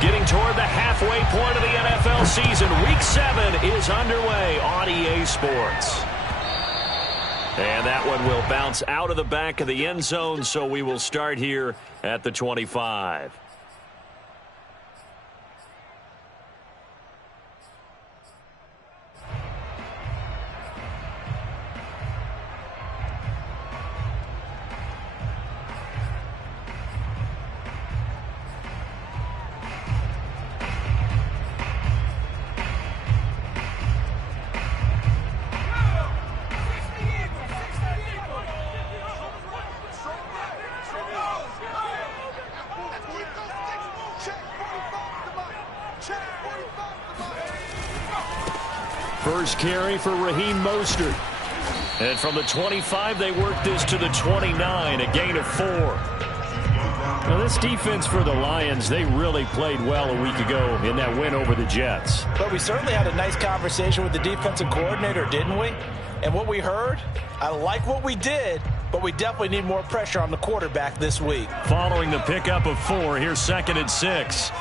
Getting toward the halfway point of the NFL season. Week 7 is underway on EA Sports. And that one will bounce out of the back of the end zone, so we will start here at the 25. First carry for Raheem Mostert. And from the 25, they work this to the 29, a gain of 4. Now, this defense for the Lions, they really played well a week ago in that win over the Jets. But we certainly had a nice conversation with the defensive coordinator, didn't we? And what we heard, I like what we did, but we definitely need more pressure on the quarterback this week. Following the pickup of 4, here's 2nd and 6.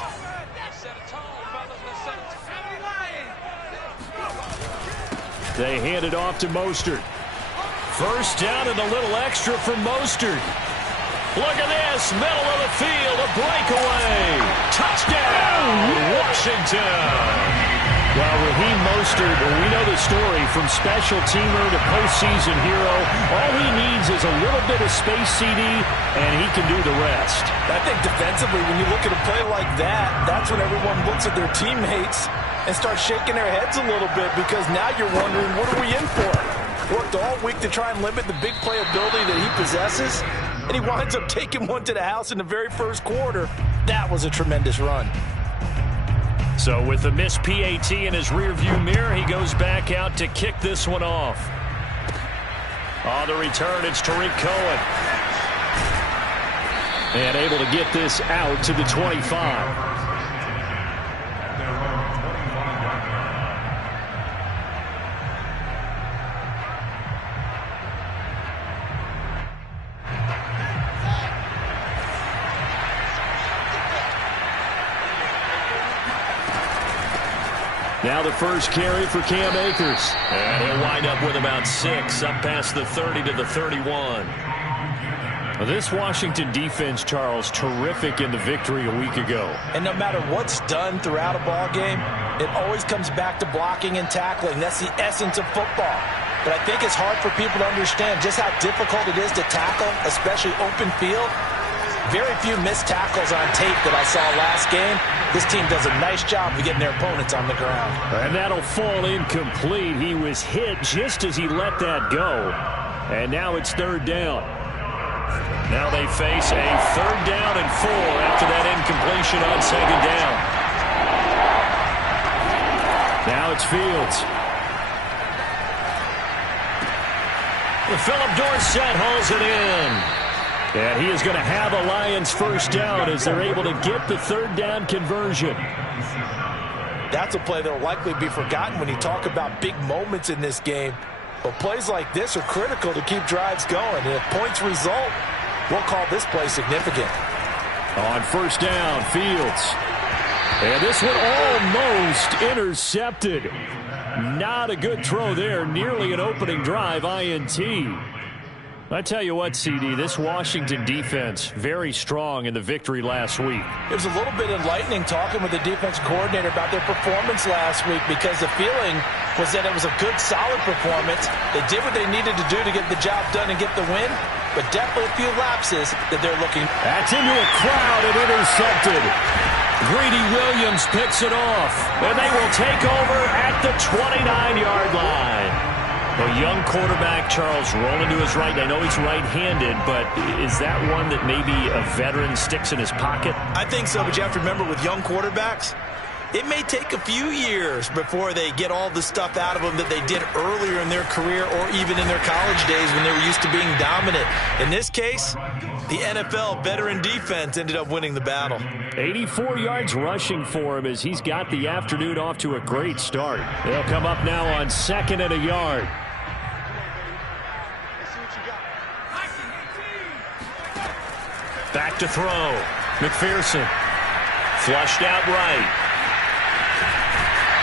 They hand it off to Mostert. First down and a little extra for Mostert. Look at this, middle of the field, a breakaway. Touchdown, Washington. Well, Raheem Mostert, we know the story, from special teamer to postseason hero. All he needs is a little bit of space, CD, and he can do the rest. I think defensively, when you look at a play like that, that's when everyone looks at their teammates and start shaking their heads a little bit, because now you're wondering, what are we in for? Worked all week to try and limit the big playability that he possesses, and he winds up taking one to the house in the very first quarter. That was a tremendous run. So with the missed PAT in his rearview mirror, he goes back out to kick this one off. On the return, it's Tariq Cohen. And able to get this out to the 25. Now the first carry for Cam Akers. And he'll wind up with about 6, up past the 30 to the 31. This Washington defense, Charles, terrific in the victory a week ago. And no matter what's done throughout a ball game, it always comes back to blocking and tackling. That's the essence of football. But I think it's hard for people to understand just how difficult it is to tackle, especially open field. Very few missed tackles on tape that I saw last game. This team does a nice job of getting their opponents on the ground. And that'll fall incomplete. He was hit just as he let that go. And now it's 3rd down. Now they face a 3rd down and 4 after that incompletion on 2nd down. Now it's Fields. Philip Dorsett hauls it in. And he is going to have a Lions first down as they're able to get the 3rd down conversion. That's a play that will likely be forgotten when you talk about big moments in this game. But plays like this are critical to keep drives going. And if points result, we'll call this play significant. On first down, Fields. And this one almost intercepted. Not a good throw there. Nearly an opening drive, INT. I tell you what, CD, this Washington defense, very strong in the victory last week. It was a little bit enlightening talking with the defense coordinator about their performance last week, because the feeling was that it was a good, solid performance. They did what they needed to do to get the job done and get the win, but definitely a few lapses that they're looking. That's into a crowd and intercepted. Greedy Williams picks it off, and they will take over at the 29-yard line. A young quarterback, Charles, rolling to his right. I know he's right-handed, but is that one that maybe a veteran sticks in his pocket? I think so, but you have to remember with young quarterbacks, it may take a few years before they get all the stuff out of them that they did earlier in their career or even in their college days when they were used to being dominant. In this case, the NFL veteran defense ended up winning the battle. 84 yards rushing for him as he's got the afternoon off to a great start. They'll come up now on 2nd and a yard. Back to throw. McPherson. Flushed out right.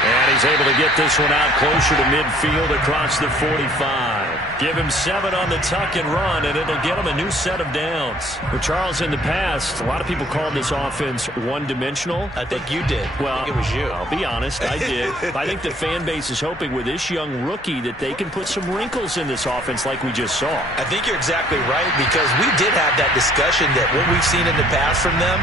And he's able to get this one out closer to midfield across the 45. Give him 7 on the tuck and run, and it'll get him a new set of downs. Well, Charles, in the past, a lot of people called this offense one-dimensional. I think you did. Well, I think it was you. I'll be honest, I did. I think the fan base is hoping with this young rookie that they can put some wrinkles in this offense like we just saw. I think you're exactly right, because we did have that discussion that what we've seen in the past from them,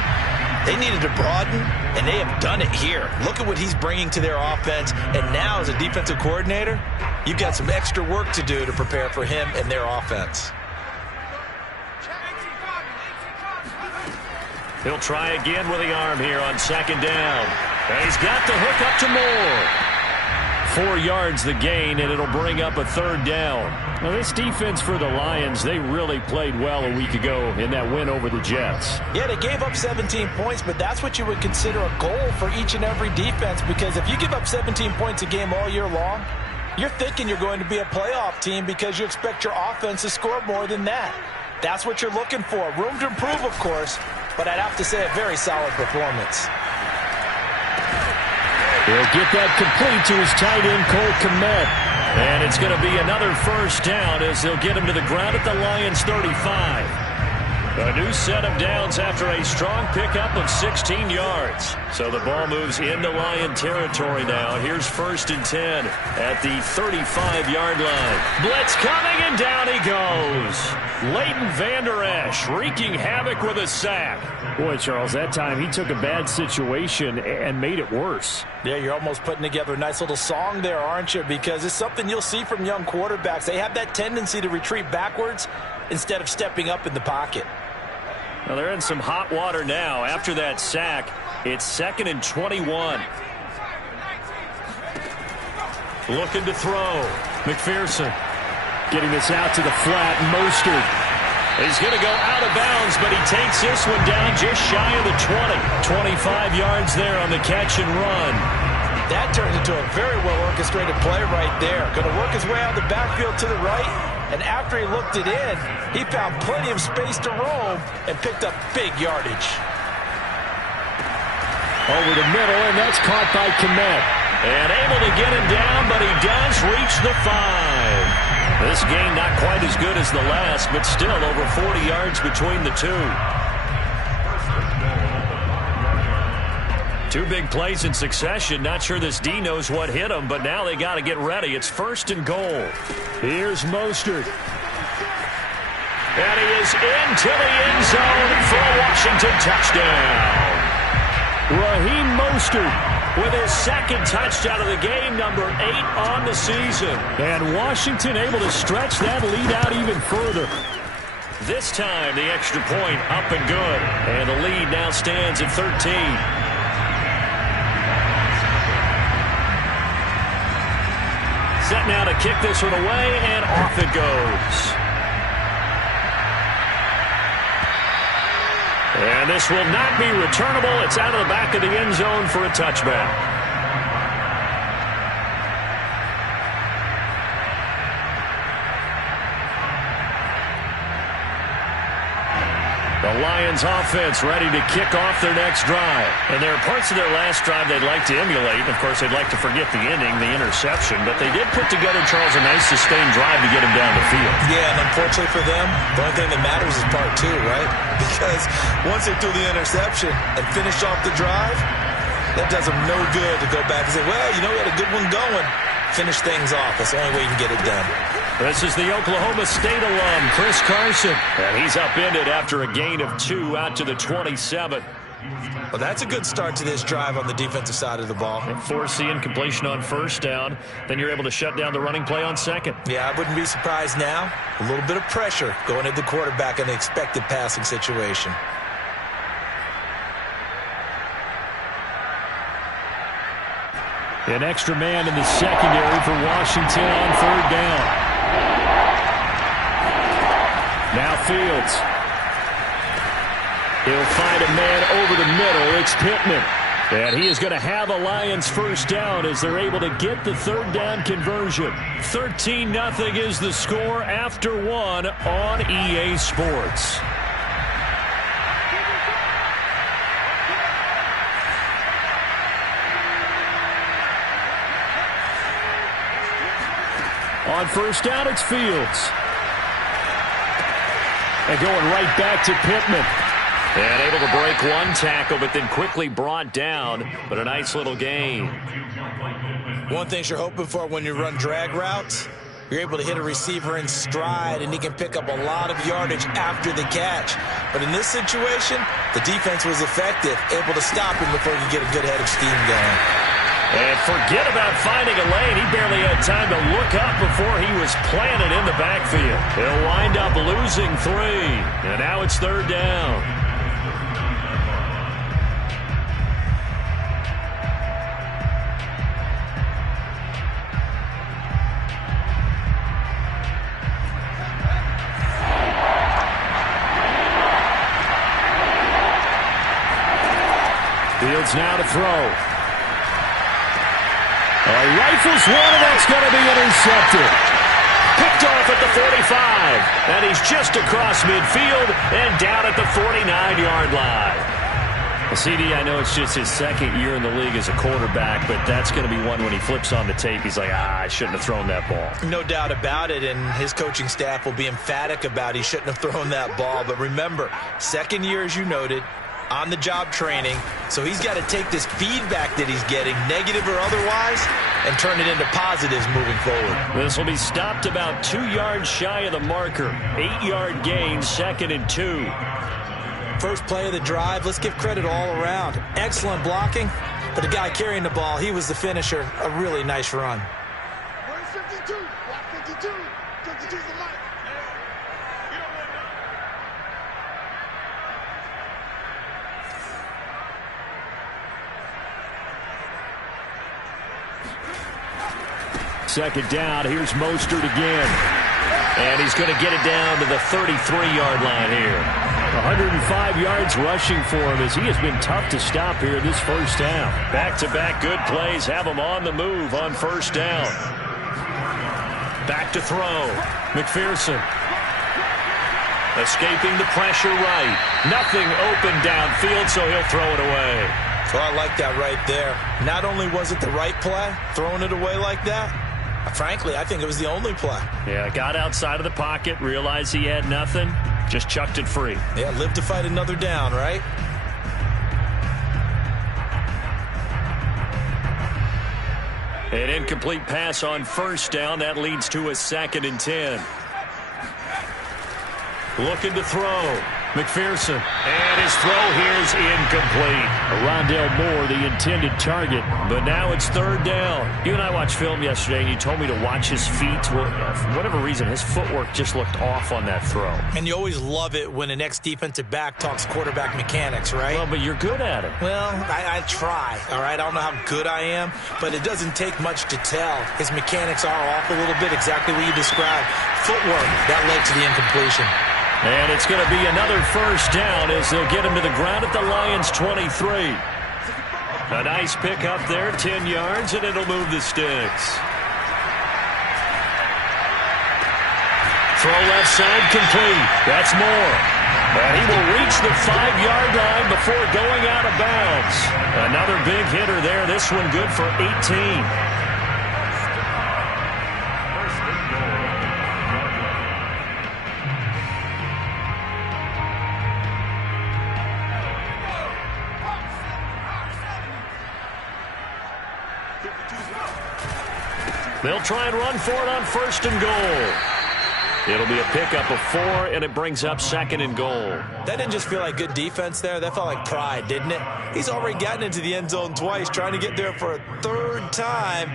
they needed to broaden, and they have done it here. Look at what he's bringing to their offense, and now as a defensive coordinator, you've got some extra work to do to prepare for him and their offense. He'll try again with the arm here on second down. And he's got the hook up to Moore. 4 yards the gain, and it'll bring up a third down. Now, this defense for the Lions, they really played well a week ago in that win over the Jets. Yeah, they gave up 17 points, but that's what you would consider a goal for each and every defense, because if you give up 17 points a game all year long, you're thinking you're going to be a playoff team because you expect your offense to score more than that. That's what you're looking for. Room to improve, of course, but I'd have to say a very solid performance. He'll get that complete to his tight end, Cole Kmet. And it's going to be another first down as they'll get him to the ground at the Lions' 35. A new set of downs after a strong pickup of 16 yards. So the ball moves into Lion territory now. Here's 1st and 10 at the 35-yard line. Blitz coming, and down he goes. Leighton Vander Esch wreaking havoc with a sack. Boy, Charles, that time he took a bad situation and made it worse. Yeah, you're almost putting together a nice little song there, aren't you? Because it's something you'll see from young quarterbacks. They have that tendency to retreat backwards instead of stepping up in the pocket. Well, they're in some hot water now. After that sack, it's 2nd and 21. Looking to throw. McPherson getting this out to the flat. Mostert. He's going to go out of bounds, but he takes this one down just shy of the 20. 25 yards there on the catch and run. That turned into a very well-orchestrated play right there. Going to work his way out of the backfield to the right, and after he looked it in, he found plenty of space to roam and picked up big yardage. Over the middle, and that's caught by Kmet. And able to get him down, but he does reach the 5. This game not quite as good as the last, but still over 40 yards between the two. 2 big plays in succession. Not sure this D knows what hit him, but now they got to get ready. It's 1st and goal. Here's Mostert. And he is into the end zone for a Washington touchdown. Raheem Mostert with his 2nd touchdown of the game, number 8 on the season. And Washington able to stretch that lead out even further. This time, the extra point up and good. And the lead now stands at 13. Set now to kick this one away, and off it goes. And this will not be returnable. It's out of the back of the end zone for a touchback. The Lions offense ready to kick off their next drive. And there are parts of their last drive they'd like to emulate. Of course, they'd like to forget the ending, the interception. But they did put together, Charles, a nice sustained drive to get him down the field. Yeah, and unfortunately for them, the only thing that matters is part 2, right? Because once they threw the interception and finished off the drive, that does them no good to go back and say, well, you know, we had a good one going. Finish things off. That's the only way you can get it done. This is the Oklahoma State alum, Chris Carson. And he's upended after a gain of 2 out to the 27. Well, that's a good start to this drive on the defensive side of the ball. And forcing completion on 1st down. Then you're able to shut down the running play on 2nd. Yeah, I wouldn't be surprised now. A little bit of pressure going at the quarterback in an expected passing situation. An extra man in the secondary for Washington on 3rd down. Now Fields. He'll find a man over the middle. It's Pittman. And he is going to have a Lions 1st down as they're able to get the 3rd down conversion. 13-0 is the score after 1 on EA Sports. on first down, it's Fields. And going right back to Pittman. And able to break one tackle, but then quickly brought down. But a nice little gain. One thing you're hoping for when you run drag routes, you're able to hit a receiver in stride, and he can pick up a lot of yardage after the catch. But in this situation, the defense was effective, able to stop him before he could get a good head of steam going. And forget about finding a lane. He barely had time to look up before he was planted in the backfield. He'll wind up losing 3. And now it's third down. Fields now to throw. Rifles one, and that's going to be intercepted. Picked off at the 45. And he's just across midfield and down at the 49-yard line. Well, CD, I know it's just his second year in the league as a quarterback, but that's going to be one when he flips on the tape. He's like, I shouldn't have thrown that ball. No doubt about it, and his coaching staff will be emphatic about he shouldn't have thrown that ball. But remember, second year, as you noted, on-the-job training, so he's got to take this feedback that he's getting, negative or otherwise, and turn it into positives moving forward. This will be stopped about 2 yards shy of the marker. 8-yard gain, 2nd and 2. First play of the drive, let's give credit all around. Excellent blocking, but the guy carrying the ball, he was the finisher. A really nice run. 52, block 52, 52's the mic. Second down, here's Mostert again. And he's going to get it down to the 33-yard line here. 105 yards rushing for him as he has been tough to stop here this first down. Back-to-back good plays have him on the move on first down. Back to throw. McPherson. Escaping the pressure right. Nothing open downfield, so he'll throw it away. So I like that right there. Not only was it the right play, throwing it away like that, frankly, I think it was the only play. Yeah, got outside of the pocket, realized he had nothing, just chucked it free. Yeah, live to fight another down, right? An incomplete pass on first down. That leads to a 2nd and 10. Looking to throw. McPherson. And his throw here is incomplete. Rondale Moore, the intended target. But now it's third down. You and I watched film yesterday, and you told me to watch his feet. Well, for whatever reason, his footwork just looked off on that throw. And you always love it when an ex-defensive back talks quarterback mechanics, right? Well, but you're good at it. Well, I try, all right? I don't know how good I am, but it doesn't take much to tell. His mechanics are off a little bit, exactly what you described. Footwork, that led to the incompletion. And it's going to be another first down as they'll get him to the ground at the Lions' 23. A nice pick up there, 10 yards, and it'll move the sticks. Throw left side complete. That's Moore. And he will reach the 5-yard line before going out of bounds. Another big hitter there. This one good for 18. They'll try and run for it on 1st and goal. It'll be a pickup of 4, and it brings up 2nd and goal. That didn't just feel like good defense there. That felt like pride, didn't it? He's already gotten into the end zone twice, trying to get there for a 3rd time.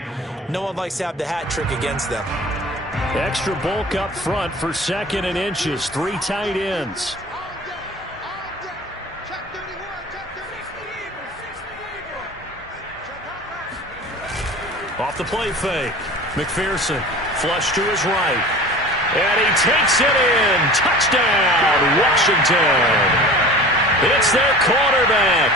No one likes to have the hat trick against them. Extra bulk up front for 2nd and inches. 3 tight ends. Off the play fake. McPherson, flush to his right. And he takes it in. Touchdown, Washington. It's their quarterback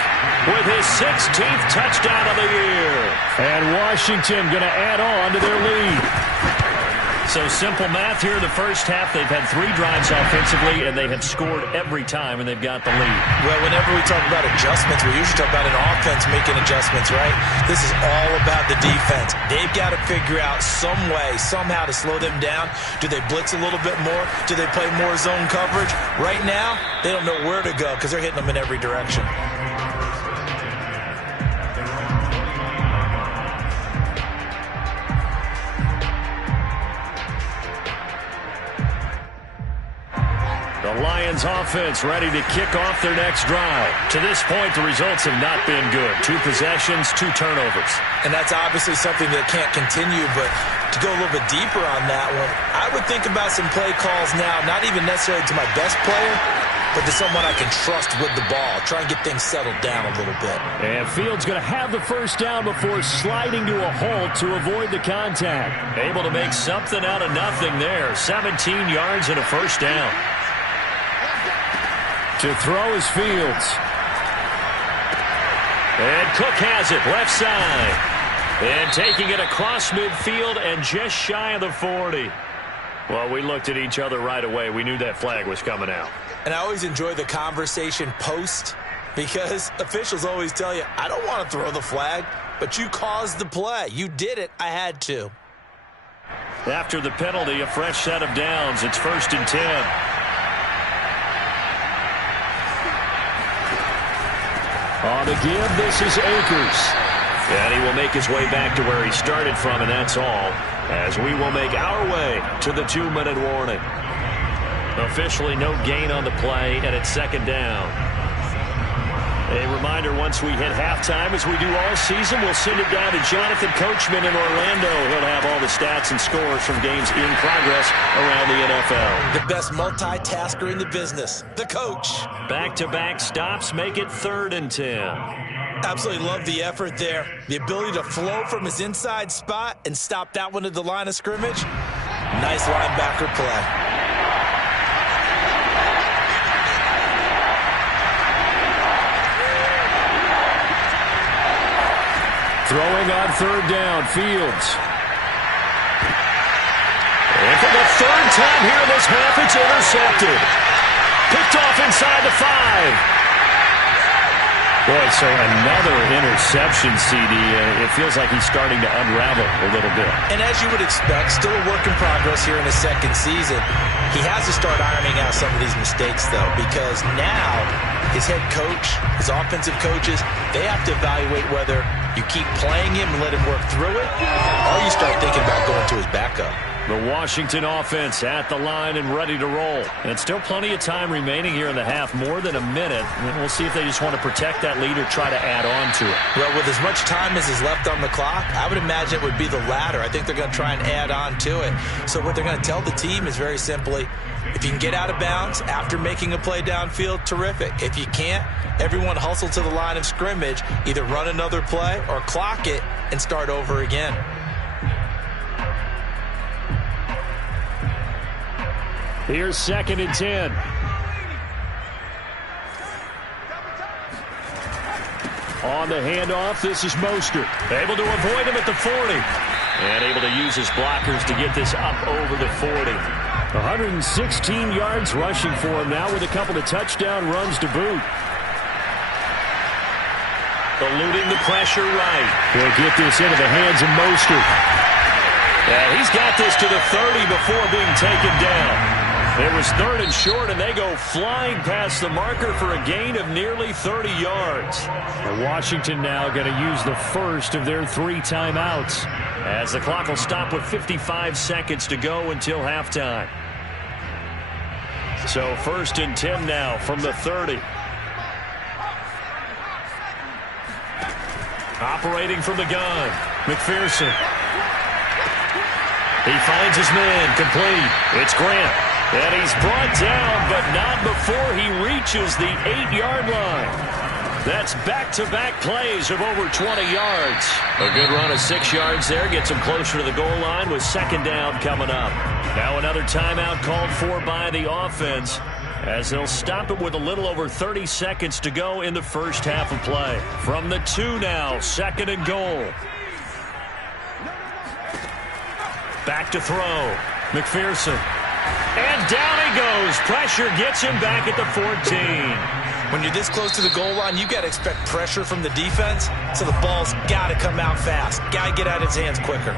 with his 16th touchdown of the year. And Washington going to add on to their lead. So simple math here in the first half. They've had 3 drives offensively, and they have scored every time, and they've got the lead. Well, whenever we talk about adjustments, we usually talk about an offense making adjustments, right? This is all about the defense. They've got to figure out some way, somehow to slow them down. Do they blitz a little bit more? Do they play more zone coverage? Right now, they don't know where to go because they're hitting them in every direction. The Lions offense ready to kick off their next drive. To this point, the results have not been good. 2 possessions, 2 turnovers. And that's obviously something that can't continue, but to go a little bit deeper on that one, I would think about some play calls now, not even necessarily to my best player, but to someone I can trust with the ball. Try and get things settled down a little bit. And Fields going to have the first down before sliding to a halt to avoid the contact. Able to make something out of nothing there. 17 yards and a first down. To throw is Fields. And Cook has it, left side. And taking it across midfield and just shy of the 40. Well, we looked at each other right away. We knew that flag was coming out. And I always enjoy the conversation post because officials always tell you, I don't want to throw the flag, but you caused the play. You did it. I had to. After the penalty, a fresh set of downs. It's 1st and 10. On the give, this is Akers. And he will make his way back to where he started from, and that's all, as we will make our way to the 2-minute warning. Officially no gain on the play, and it's 2nd down. A reminder, once we hit halftime, as we do all season, we'll send it down to Jonathan Coachman in Orlando. He'll have all the stats and scores from games in progress around the NFL. The best multitasker in the business, the coach. Back-to-back stops make it 3rd and 10. Absolutely love the effort there. The ability to flow from his inside spot and stop that one at the line of scrimmage. Nice linebacker play. Throwing on 3rd down, Fields. And for the 3rd time here in this half, it's intercepted. Picked off inside the 5. Boy, so another interception, CD. It feels like he's starting to unravel a little bit. And as you would expect, still a work in progress here in his 2nd season. He has to start ironing out some of these mistakes, though, because now his head coach, his offensive coaches, they have to evaluate whether you keep playing him and let him work through it, or you start thinking about going to his backup. The Washington offense at the line and ready to roll. And still plenty of time remaining here in the half, more than a minute. And we'll see if they just want to protect that lead or try to add on to it. Well, with as much time as is left on the clock, I would imagine it would be the latter. I think they're going to try and add on to it. So what they're going to tell the team is very simply, if you can get out of bounds after making a play downfield, terrific. If you can't, everyone hustle to the line of scrimmage, either run another play or clock it and start over again. Here's 2nd and 10. On the handoff, this is Mostert. Able to avoid him at the 40. And able to use his blockers to get this up over the 40. 116 yards rushing for him now with a couple of touchdown runs to boot. Eluding the pressure right. He'll get this into the hands of Mostert. And he's got this to the 30 before being taken down. It was 3rd and short, and they go flying past the marker for a gain of nearly 30 yards. And Washington now going to use the first of their 3 timeouts, as the clock will stop with 55 seconds to go until halftime. So 1st and 10 now from the 30. Operating from the gun, McPherson. He finds his man, complete. It's Grant. And he's brought down, but not before he reaches the 8-yard line. That's back-to-back plays of over 20 yards. A good run of 6 yards there gets him closer to the goal line with 2nd down coming up. Now another timeout called for by the offense, as they'll stop it with a little over 30 seconds to go in the first half of play. From the 2 now, 2nd and goal. Back to throw. McPherson. And down he goes. Pressure gets him back at the 14. When you're this close to the goal line, you've got to expect pressure from the defense, so the ball's got to come out fast. Got to get out of his hands quicker.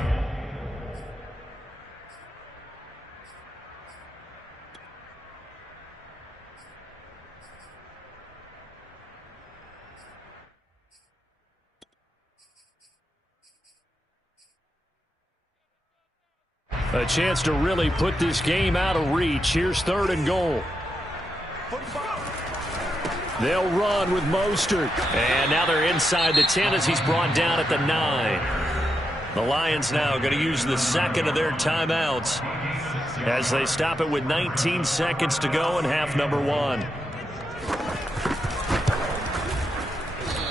A chance to really put this game out of reach. Here's 3rd and goal. They'll run with Mostert. And now they're inside the 10 as he's brought down at the 9. The Lions now going to use the second of their timeouts as they stop it with 19 seconds to go in half number 1.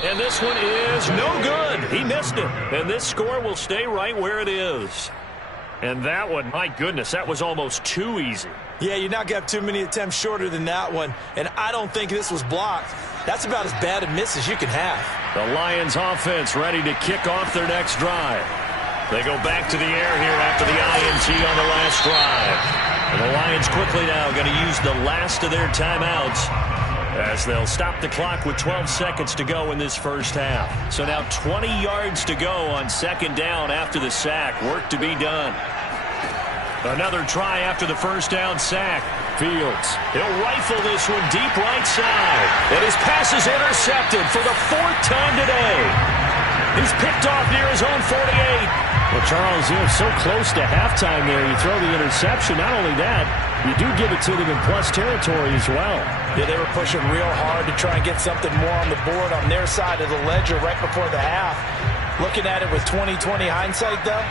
And this one is no good. He missed it. And this score will stay right where it is. And that one, my goodness, that was almost too easy. Yeah, you're not going to have too many attempts shorter than that one. And I don't think this was blocked. That's about as bad a miss as you can have. The Lions offense ready to kick off their next drive. They go back to the air here after the INT on the last drive. And the Lions quickly now going to use the last of their timeouts as they'll stop the clock with 12 seconds to go in this first half. So now 20 yards to go on 2nd down after the sack. Work to be done. Another try after the first down sack. Fields. He'll rifle this one deep right side. And his pass is intercepted for the 4th time today. He's picked off near his own 48. Well, Charles, you're so close to halftime there. You throw the interception. Not only that, you do give it to them in plus territory as well. Yeah, they were pushing real hard to try and get something more on the board on their side of the ledger right before the half. Looking at it with 20/20 hindsight, though,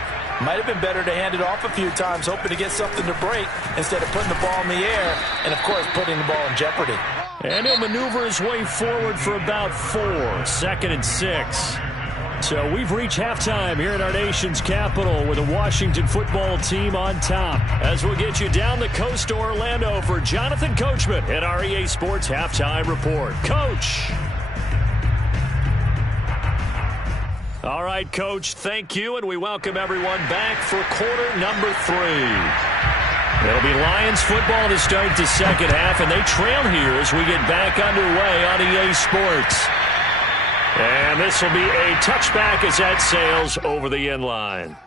might have been better to hand it off a few times, hoping to get something to break instead of putting the ball in the air and, of course, putting the ball in jeopardy. And he'll maneuver his way forward for about 4. 2nd and 6. So we've reached halftime here in our nation's capital with the Washington football team on top. As we'll get you down the coast to Orlando for Jonathan Coachman at our EA Sports Halftime Report. Coach. All right, Coach, thank you, and we welcome everyone back for quarter number 3. It'll be Lions football to start the second half, and they trail here as we get back underway on EA Sports. And this will be a touchback as that sails over the end line.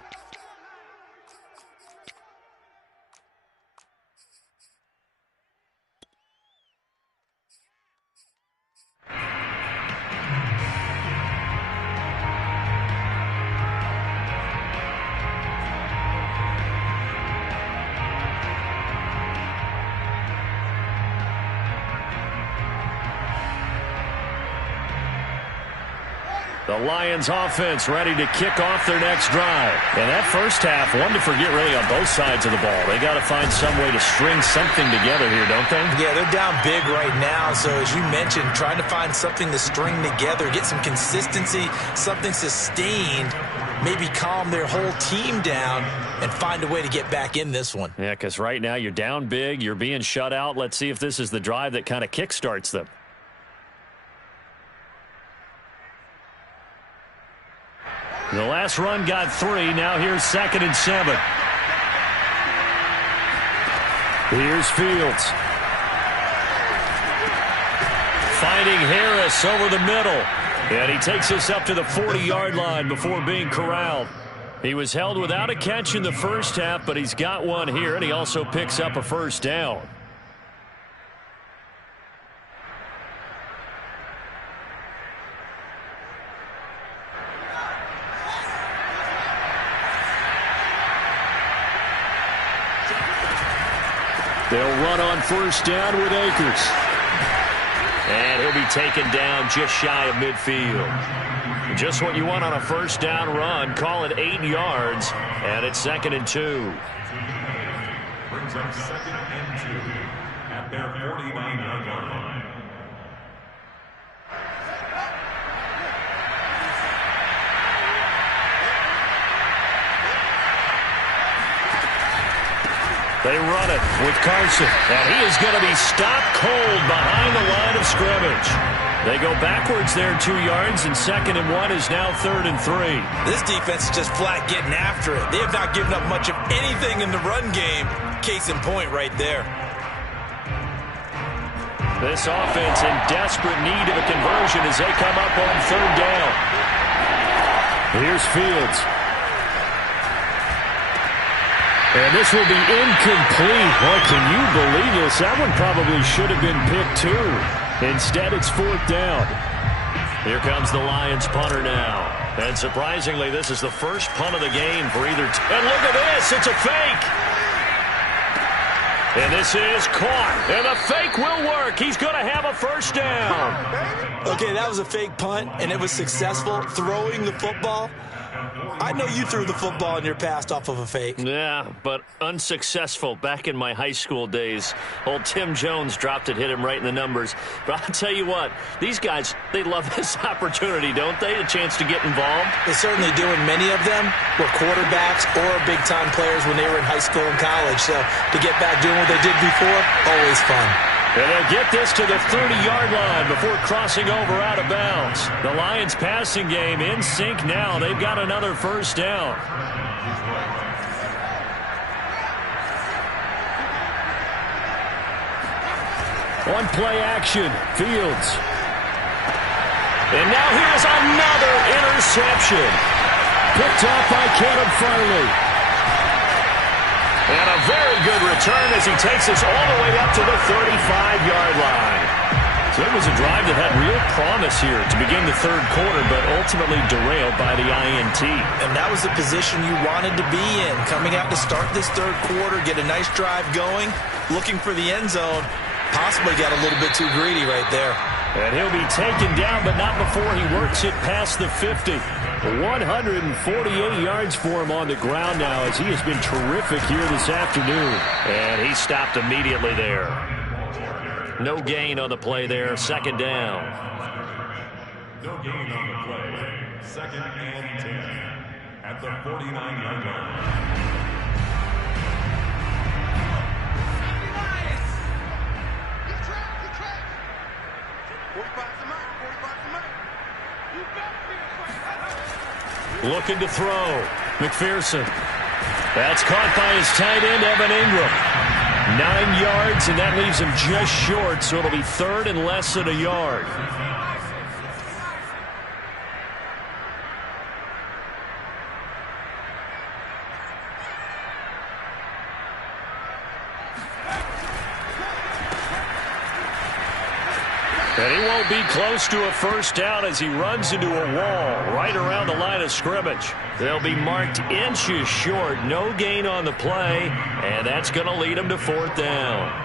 The Lions offense ready to kick off their next drive. And that first half, one to forget really on both sides of the ball. They got to find some way to string something together here, don't they? Yeah, they're down big right now. So as you mentioned, trying to find something to string together, get some consistency, something sustained, maybe calm their whole team down and find a way to get back in this one. Yeah, because right now you're down big, you're being shut out. Let's see if this is the drive that kind of kickstarts them. The last run got 3. Now here's 2nd and 7. Here's Fields. Finding Harris over the middle. And he takes us up to the 40-yard line before being corralled. He was held without a catch in the first half, but he's got one here, and he also picks up a first down. They'll run on first down with Akers. And he'll be taken down just shy of midfield. Just what you want on a first down run. Call it 8 yards. And it's 2nd and 2. Brings up 2nd and 2 at their 49-yard line. They run it with Carson, and he is going to be stopped cold behind the line of scrimmage. They go backwards there 2 yards, and 2nd and 1 is now 3rd and 3. This defense is just flat getting after it. They have not given up much of anything in the run game. Case in point right there. This offense in desperate need of a conversion as they come up on 3rd down. Here's Fields. And this will be incomplete. Boy, can you believe this? That one probably should have been picked too. Instead, it's 4th down. Here comes the Lions punter now. And surprisingly, this is the first punt of the game for either team. And look at this. It's a fake. And this is caught. And the fake will work. He's going to have a 1st down. Okay, that was a fake punt, and it was successful throwing the football. I know you threw the football in your past off of a fake. Yeah, but unsuccessful back in my high school days. Old Tim Jones dropped it, hit him right in the numbers. But I'll tell you what, these guys, they love this opportunity, don't they? A chance to get involved. They certainly do, and many of them were quarterbacks or big-time players when they were in high school and college. So to get back doing what they did before, always fun. And they'll get this to the 30-yard line before crossing over out of bounds. The Lions passing game in sync now. They've got another 1st down. On play action, Fields. And now here's another interception. Picked off by Caleb Farley. And a very good return as he takes us all the way up to the 35-yard line. So it was a drive that had real promise here to begin the 3rd quarter, but ultimately derailed by the INT. And that was the position you wanted to be in. Coming out to start this 3rd quarter, get a nice drive going, looking for the end zone. Possibly got a little bit too greedy right there. And he'll be taken down, but not before he works it past the 50. 148 yards for him on the ground now as he has been terrific here this afternoon. And he stopped immediately there. No gain on the play there. 2nd down. No gain on the play. 2nd and 10 at the 49-yard line. Looking to throw. McPherson. That's caught by his tight end, Evan Ingram. 9 yards, and that leaves him just short, so it'll be 3rd and less than a yard. And he won't be close to a 1st down as he runs into a wall right around the line of scrimmage. They'll be marked inches short. No gain on the play, and that's going to lead him to 4th down.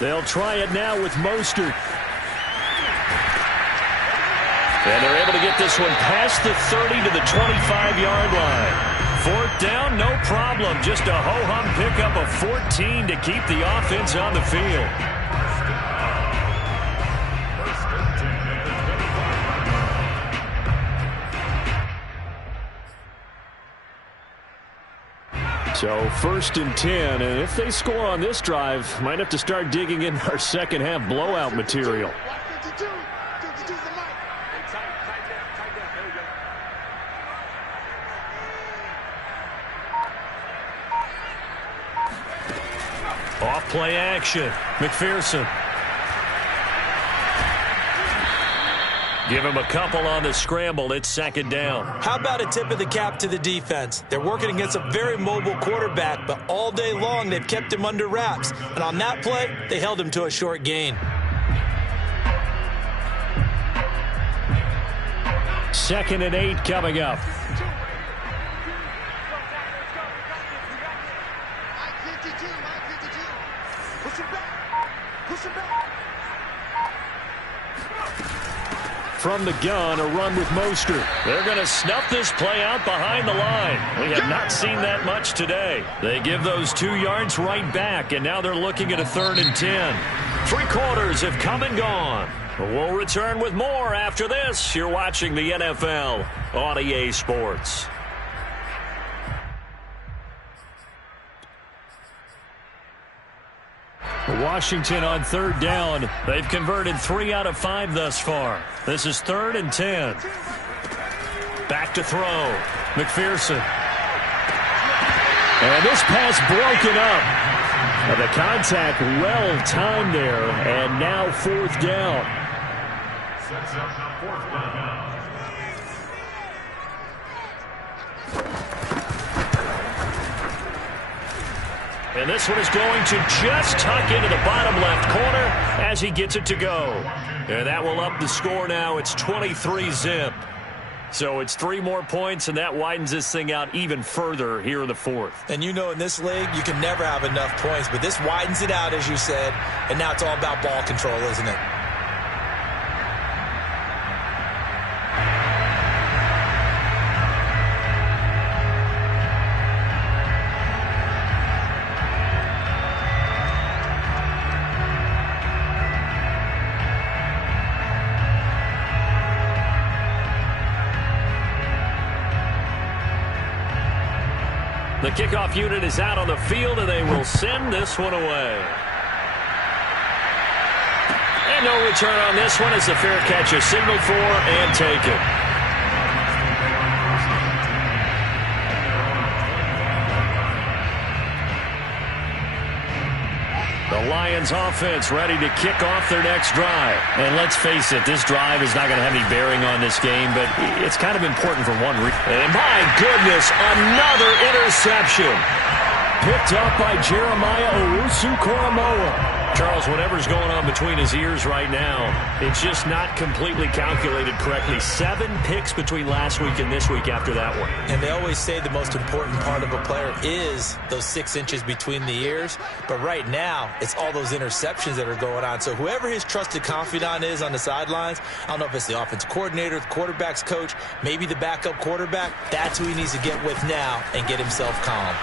They'll try it now with Mostert. And they're able to get this one past the 30 to the 25-yard line. 4th down, no problem. Just a ho-hum pickup of 14 to keep the offense on the field. So 1st and 10, and if they score on this drive, might have to start digging in our second half blowout material. Off play action, McPherson. Give him a couple on the scramble. It's 2nd down. How about a tip of the cap to the defense? They're working against a very mobile quarterback, but all day long they've kept him under wraps. And on that play, they held him to a short gain. 2nd and 8 coming up. from the gun, a run with Mostert. They're going to snuff this play out behind the line. We have not seen that much today. They give those 2 yards right back, and now they're looking at a 3rd and 10. 3 quarters have come and gone. We'll return with more after this. You're watching the NFL on EA Sports. Washington on 3rd down. They've converted 3 out of 5 thus far. This is 3rd and 10. Back to throw. McPherson. And this pass broken up. The contact well timed there, and now 4th down. Sets up 4th down. And this one is going to just tuck into the bottom left corner as he gets it to go. And that will up the score now. It's 23-zip. So it's 3 more points, and that widens this thing out even further here in the 4th. And you know in this league, you can never have enough points, but this widens it out, as you said, and now it's all about ball control, isn't it? The kickoff unit is out on the field, and they will send this one away. And no return on this one as the fair catch is signaled for and taken. The Lions offense ready to kick off their next drive. And let's face it, this drive is not going to have any bearing on this game, but it's kind of important for one reason. And my goodness, another interception. Picked up by Jeremiah Owusu-Koramoah. Charles, whatever's going on between his ears right now, it's just not completely calculated correctly. 7 picks between last week and this week after that one. And they always say the most important part of a player is those 6 inches between the ears. But right now, it's all those interceptions that are going on. So whoever his trusted confidant is on the sidelines, I don't know if it's the offensive coordinator, the quarterback's coach, maybe the backup quarterback, that's who he needs to get with now and get himself calm.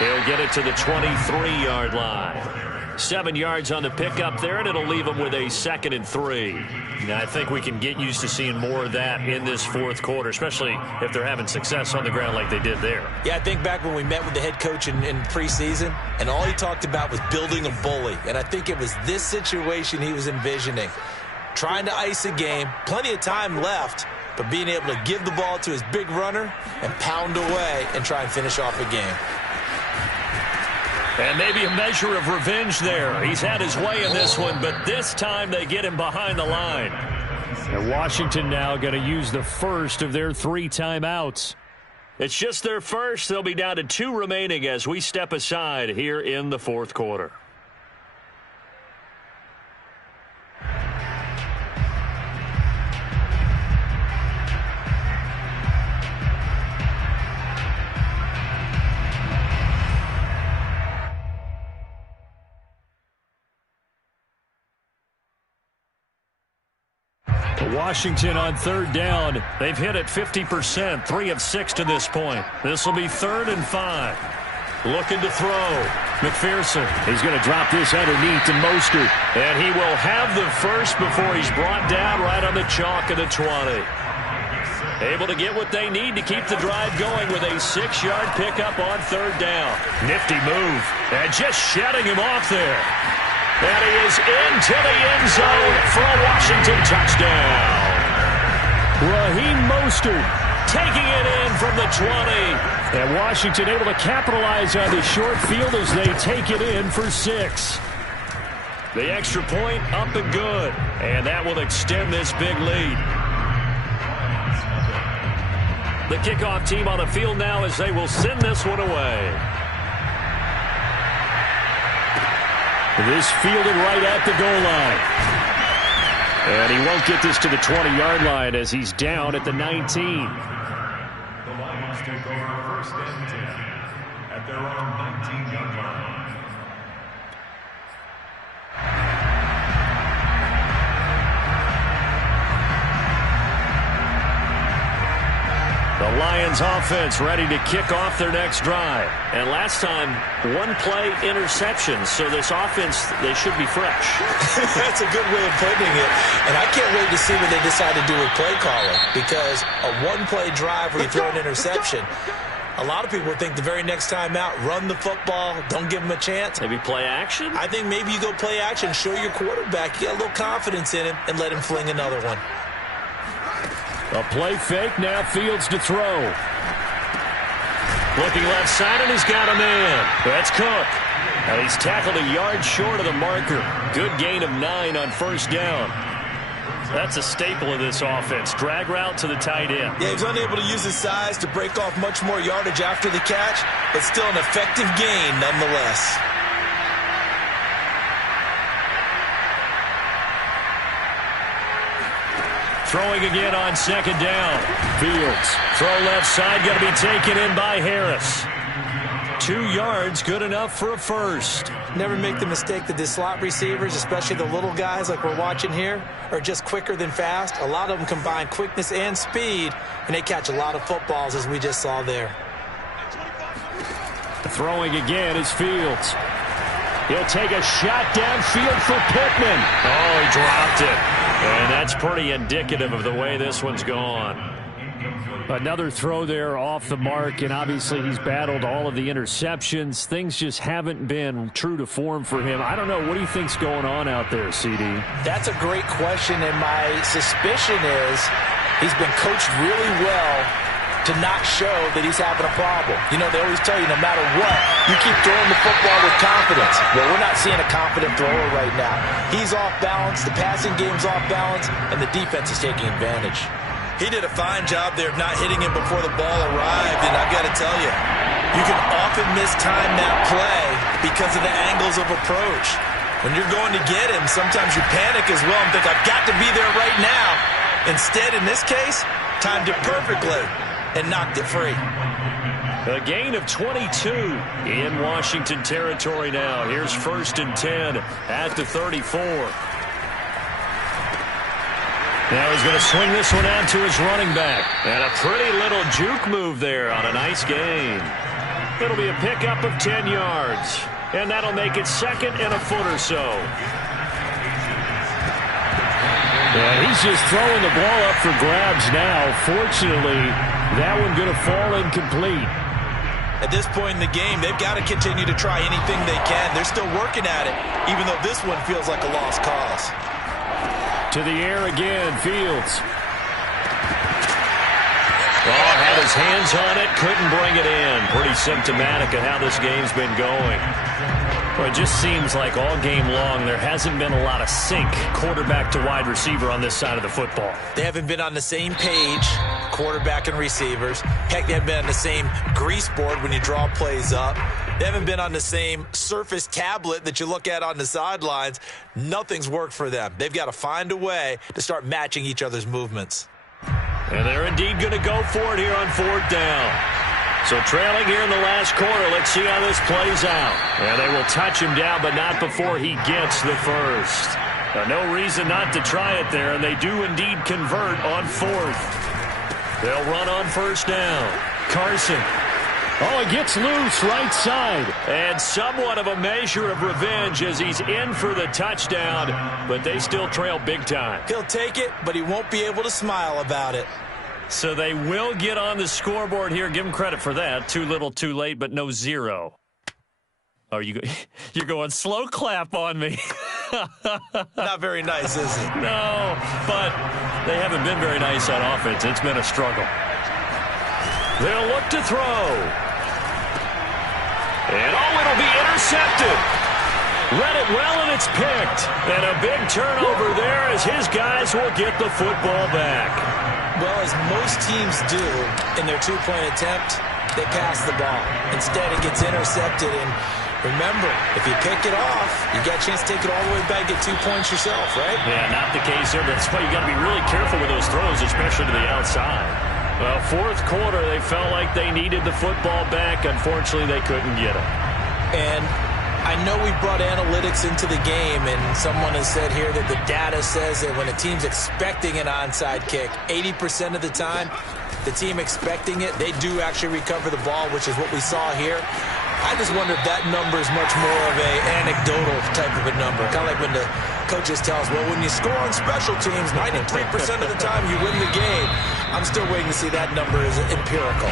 He'll get it to the 23-yard line. 7 yards on the pickup there, and it'll leave them with a 2nd and 3. Now, I think we can get used to seeing more of that in this 4th quarter, especially if they're having success on the ground like they did there. Yeah, I think back when we met with the head coach in preseason, and all he talked about was building a bully. And I think it was this situation he was envisioning. Trying to ice a game, plenty of time left, but being able to give the ball to his big runner and pound away and try and finish off a game. And maybe a measure of revenge there. He's had his way in this one, but this time they get him behind the line. And Washington now going to use the first of their 3 timeouts. It's just their first. They'll be down to 2 remaining as we step aside here in the 4th quarter. Washington on 3rd down. They've hit it 50%, 3 of 6 to this point. This will be 3rd and 5. Looking to throw. McPherson. He's going to drop this underneath to Mostert. And he will have the first before he's brought down right on the chalk of the 20. Able to get what they need to keep the drive going with a 6-yard pickup on 3rd down. Nifty move. And just shutting him off there. And he is into the end zone for a Washington touchdown. Raheem Mostert taking it in from the 20. And Washington able to capitalize on the short field as they take it in for 6. The extra point up and good. And that will extend this big lead. The kickoff team on the field now as they will send this one away. This fielded right at the goal line. And he won't get this to the 20-yard line as he's down at the 19. The Lions take over 1st and 10 at their own 19-yard line. 2 Lions offense ready to kick off their next drive. And last time, one play interception. So this offense, they should be fresh. That's a good way of putting it. And I can't wait to see what they decide to do with play calling. Because a one-play drive where you throw an interception, a lot of people think the very next time out, run the football, don't give them a chance. Maybe play action? I think maybe you go play action, show your quarterback you got a little confidence in him, and let him fling another one. A play fake, now Fields to throw. Looking left side, and he's got a man. That's Cook. And he's tackled a yard short of the marker. Good gain of 9 on first down. That's a staple of this offense. Drag route to the tight end. Yeah, he was unable to use his size to break off much more yardage after the catch, but still an effective gain nonetheless. Throwing again on second down. Fields. Throw left side, got to be taken in by Harris. 2 yards, good enough for a first. Never make the mistake that the slot receivers, especially the little guys like we're watching here, are just quicker than fast. A lot of them combine quickness and speed, and they catch a lot of footballs, as we just saw there. Throwing again is Fields. He'll take a shot downfield for Pittman. Oh, he dropped it. And that's pretty indicative of the way this one's gone. Another throw there off the mark, and obviously he's battled all of the interceptions. Things just haven't been true to form for him. I don't know. What do you think's going on out there, CD? That's a great question, and my suspicion is he's been coached really well to not show that he's having a problem. You know, they always tell you no matter what, you keep throwing the football with confidence. Well, we're not seeing a confident thrower right now. He's off balance, the passing game's off balance, and the defense is taking advantage. He did a fine job there of not hitting him before the ball arrived, and I've got to tell you, you can often mistime that play because of the angles of approach. When you're going to get him, sometimes you panic as well and think, I've got to be there right now. Instead, in this case, timed it perfectly and knocked it free. A gain of 22 in Washington territory now. Here's 1st and 10 at the 34. Now he's going to swing this one out to his running back. And a pretty little juke move there on a nice gain. It'll be a pickup of 10 yards. And that'll make it 2nd and a foot or so. And he's just throwing the ball up for grabs now. Fortunately, that one going to fall incomplete. At this point in the game, they've got to continue to try anything they can. They're still working at it, even though this one feels like a lost cause. To the air again, Fields. Oh, had his hands on it, couldn't bring it in. Pretty symptomatic of how this game's been going. Well, it just seems like all game long there hasn't been a lot of sync quarterback to wide receiver on this side of the football. They haven't been on the same page, quarterback and receivers. Heck, they haven't been on the same grease board when you draw plays up. They haven't been on the same Surface tablet that you look at on the sidelines. Nothing's worked for them. They've got to find a way to start matching each other's movements. And they're indeed going to go for it here on 4th down. So trailing here in the last quarter, let's see how this plays out. And they will touch him down, but not before he gets the first. No reason not to try it there, and they do indeed convert on 4th. They'll run on 1st down. Carson. Oh, it gets loose right side. And somewhat of a measure of revenge as he's in for the touchdown, but they still trail big time. He'll take it, but he won't be able to smile about it. So they will get on the scoreboard here. Give him credit for that. Too little, too late, but no 0. Oh, you're going slow clap on me. Not very nice, is it? No, but they haven't been very nice on offense. It's been a struggle. They'll look to throw. And, oh, it'll be intercepted. Read it well, and it's picked. And a big turnover there as his guys will get the football back. Well, as most teams do in their 2-point attempt, they pass the ball. Instead, it gets intercepted. And remember, if you pick it off, you got a chance to take it all the way back, get 2 points yourself, right? Yeah, not the case here. That's why you got to be really careful with those throws, especially to the outside. Well, 4th quarter, they felt like they needed the football back. Unfortunately, they couldn't get it. And I know we brought analytics into the game, and someone has said here that the data says that when a team's expecting an onside kick, 80% of the time, the team expecting it, they do actually recover the ball, which is what we saw here. I just wonder if that number is much more of a anecdotal type of a number. Kind of like when the coaches tell us, well, when you score on special teams, 93% of the time you win the game. I'm still waiting to see that number as empirical.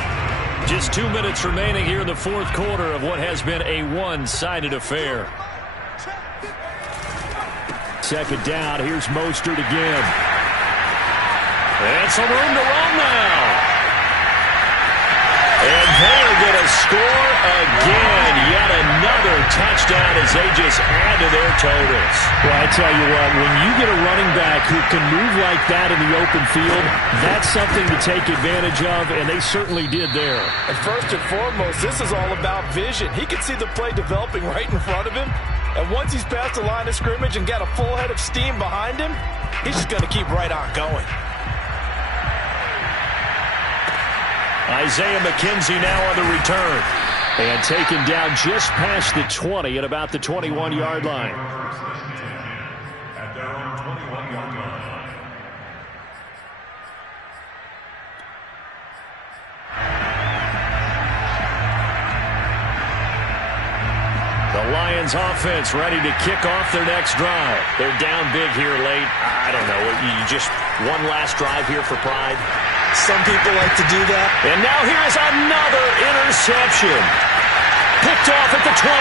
Just 2 minutes remaining here in the fourth quarter of what has been a one-sided affair. Second down, here's Mostert again. And some room to run now. And they're going to score again. Yet another touchdown as they just add to their totals. Well, I tell you what, when you get a running back who can move like that in the open field, that's something to take advantage of, and they certainly did there. And first and foremost, this is all about vision. He can see the play developing right in front of him. And once he's past the line of scrimmage and got a full head of steam behind him, he's just going to keep right on going. Isaiah McKenzie now on the return. And taken down just past the 20 at about the 21-yard line. At their own 21-yard line. The Lions offense ready to kick off their next drive. They're down big here late. I don't know. You just one last drive here for pride. Some people like to do that. And now here's another interception. Picked off at the 28.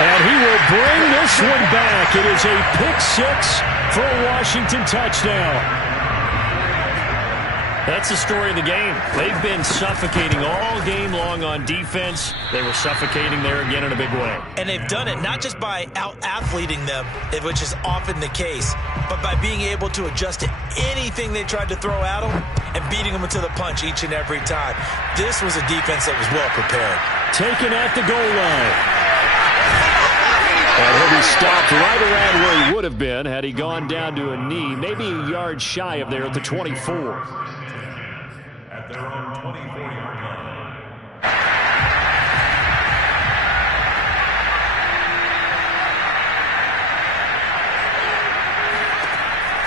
And he will bring this one back. It is a pick six for a Washington touchdown. That's the story of the game. They've been suffocating all game long on defense. They were suffocating there again in a big way. And they've done it not just by out-athleting them, which is often the case, but by being able to adjust to anything they tried to throw at them and beating them to the punch each and every time. This was a defense that was well prepared. Taken at the goal line. And he'll be stopped right around where he would have been had he gone down to a knee, maybe a yard shy of there at the 24. At their own 24-yard line.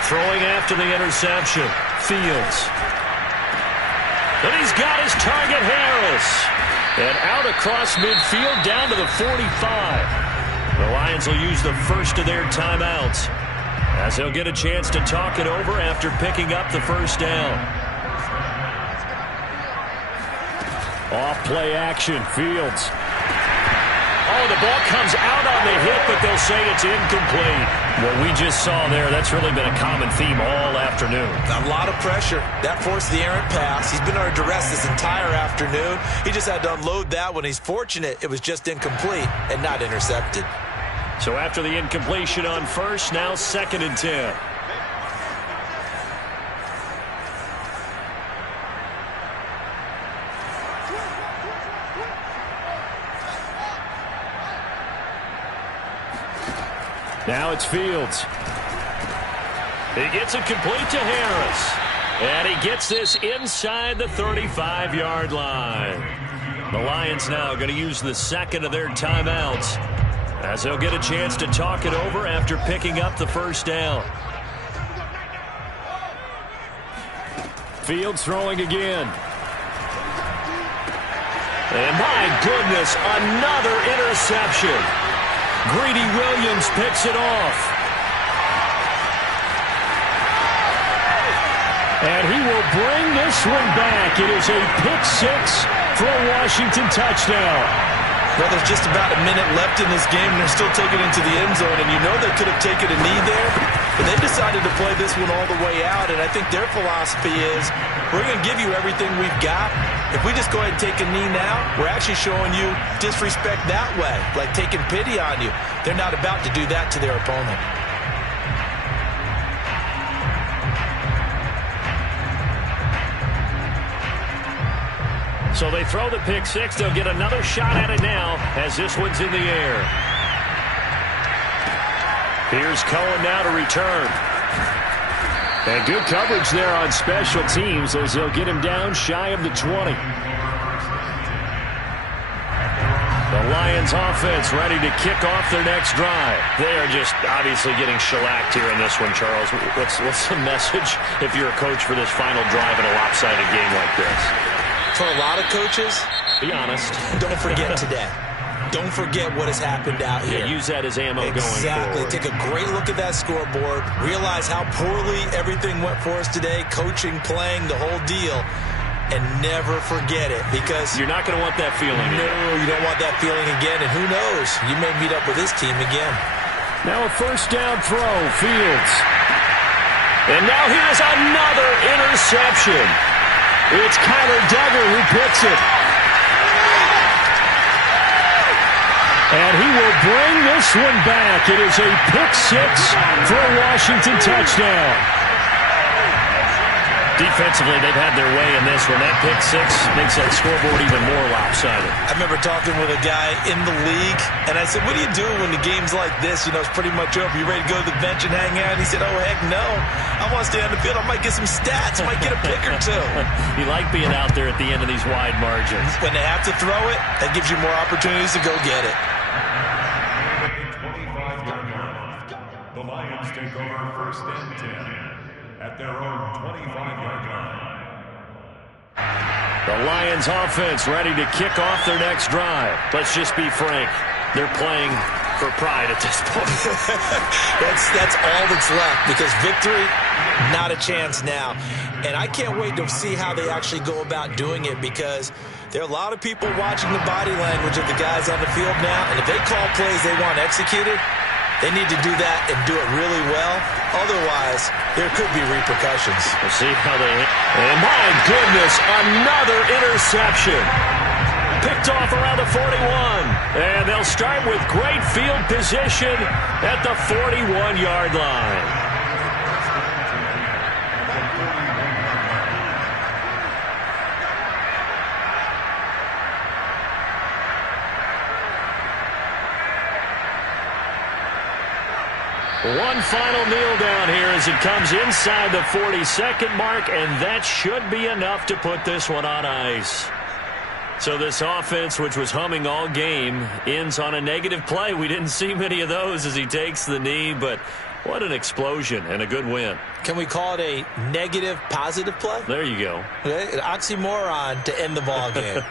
Throwing after the interception, Fields. And he's got his target, Harris. And out across midfield down to the 45. The Lions will use the first of their timeouts as they'll get a chance to talk it over after picking up the first down. Off play action, Fields. Oh, the ball comes out on the hit, but they'll say it's incomplete. What we just saw there, that's really been a common theme all afternoon. A lot of pressure. That forced the errant pass. He's been under duress this entire afternoon. He just had to unload that one. He's fortunate it was just incomplete and not intercepted. So after the incompletion on first, now 2nd and 10. Now it's Fields. He gets it complete to Harris. And he gets this inside the 35-yard line. The Lions now going to use the second of their timeouts as they'll get a chance to talk it over after picking up the first down. Fields throwing again. And my goodness, another interception. Greedy Williams picks it off. And he will bring this one back. It is a pick six for a Washington touchdown. Well, there's just about a minute left in this game, and they're still taking it into the end zone. And you know they could have taken a knee there, but they decided to play this one all the way out. And I think their philosophy is, we're going to give you everything we've got. If we just go ahead and take a knee now, we're actually showing you disrespect that way, like taking pity on you. They're not about to do that to their opponent. So they throw the pick six. They'll get another shot at it now as this one's in the air. Here's Cohen now to return. And good coverage there on special teams as they'll get him down shy of the 20. The Lions offense ready to kick off their next drive. They are just obviously getting shellacked here in this one, Charles. What's the message if you're a coach for this final drive in a lopsided game like this? For a lot of coaches, be honest. Don't forget today. Don't forget what has happened out here. Yeah, use that as ammo going forward. Exactly. Take a great look at that scoreboard. Realize how poorly everything went for us today. Coaching, playing, the whole deal. And never forget it, because you're not going to want that feeling again. No, you don't want that feeling again. And who knows? You may meet up with this team again. Now a first down throw, Fields. And now here's another interception. It's Kyler Duggar who picks it. And he will bring this one back. It is a pick six for a Washington touchdown. Defensively, they've had their way in this one. That pick six makes that scoreboard even more lopsided. I remember talking with a guy in the league, and I said, what do you do when the game's like this? You know, it's pretty much over. You ready to go to the bench and hang out? And he said, oh, heck no. I want to stay on the field. I might get some stats. I might get a pick or two. You like being out there at the end of these wide margins. When they have to throw it, that gives you more opportunities to go get it. The Lions take over first and 10 at their own 25-yard line. The Lions offense ready to kick off their next drive. Let's just be frank. They're playing for pride at this point. That's all that's left, because victory, not a chance now. And I can't wait to see how they actually go about doing it, because there are a lot of people watching the body language of the guys on the field now, and if they call plays they want executed, they need to do that and do it really well. Otherwise, there could be repercussions. We'll see how they... And my goodness, another interception. Picked off around the 41. And they'll start with great field position at the 41-yard line. One final kneel down here as it comes inside the 40-second mark, and that should be enough to put this one on ice. So this offense, which was humming all game, ends on a negative play. We didn't see many of those as he takes the knee, but what an explosion and a good win. Can we call it a negative positive play? There you go. An oxymoron to end the ball game.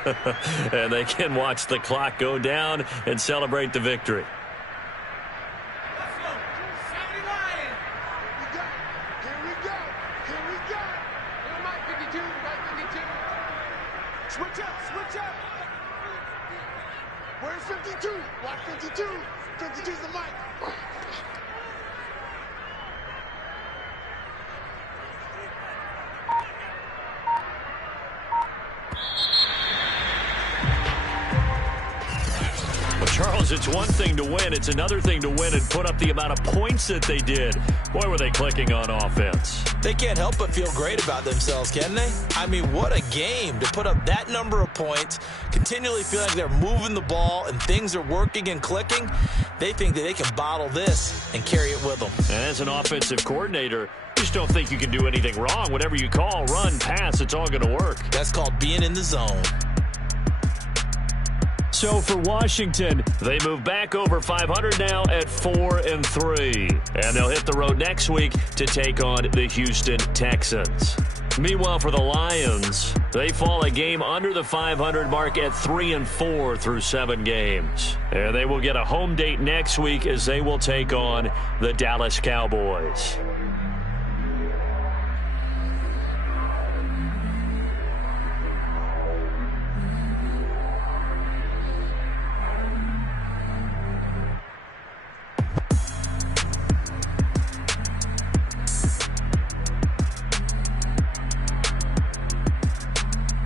And they can watch the clock go down and celebrate the victory. Switch up. Where's 52? Watch 52. 52's the mic. Well, Charles, it's one thing to win. It's another thing to win and put up the amount of points that they did. Boy, were they clicking on offense. They can't help but feel great about themselves, can they? I mean, what a game to put up that number of points, continually feel like they're moving the ball and things are working and clicking. They think that they can bottle this and carry it with them. And as an offensive coordinator, you just don't think you can do anything wrong. Whatever you call, run, pass, it's all going to work. That's called being in the zone. So for Washington, they move back over 500 now at 4-3. And they'll hit the road next week to take on the Houston Texans. Meanwhile, for the Lions, they fall a game under the 500 mark at 3-4 through 7 games. And they will get a home date next week as they will take on the Dallas Cowboys.